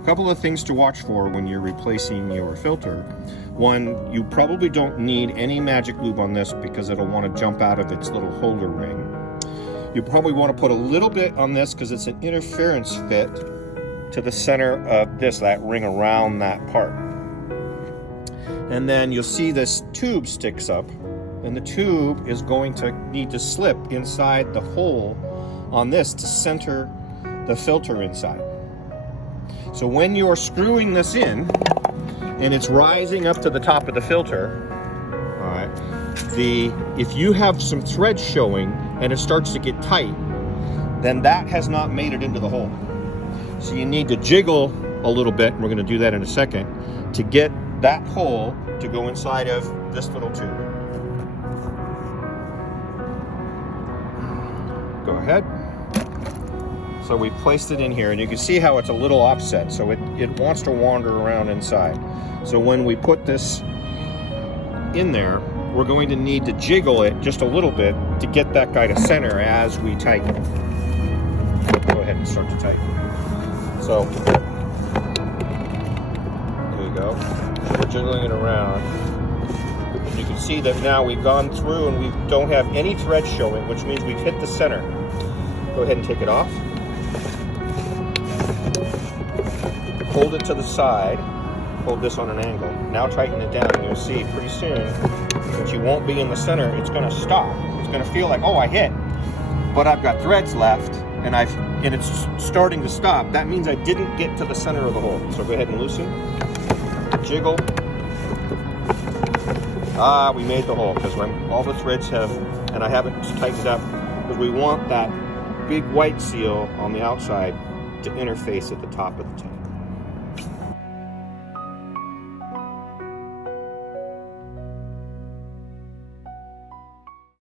A couple of things to watch for when you're replacing your filter. One, you probably don't need any magic lube on this because it'll want to jump out of its little holder ring. You probably want to put a little bit on this because it's an interference fit to the center of that ring around that part. And then you'll see this tube sticks up, and the tube is going to need to slip inside the hole on this to center the filter inside. So when you're screwing this in and it's rising up to the top of the filter, all right, if you have some thread showing and it starts to get tight, then that has not made it into the hole. So you need to jiggle a little bit, and we're going to do that in a second, to get that hole to go inside of this little tube. Go ahead. So we placed it in here, and you can see how it's a little offset, so it wants to wander around inside. So when we put this in there, we're going to need to jiggle it just a little bit to get that guy to center as we tighten. Go ahead and start to tighten. So there you go. We're jiggling it around. And you can see that now we've gone through and we don't have any thread showing, which means we've hit the center. Go ahead and take it off. Hold it to the side. Hold this on an angle. Now tighten it down, and you'll see pretty soon, since you won't be in the center, it's going to stop. It's going to feel like, oh, I hit, but I've got threads left, and it's starting to stop. That means I didn't get to the center of the hole. So go ahead and loosen, jiggle. We made the hole because all the threads have, and I haven't tightened up because we want that big white seal on the outside to interface at the top of the tank.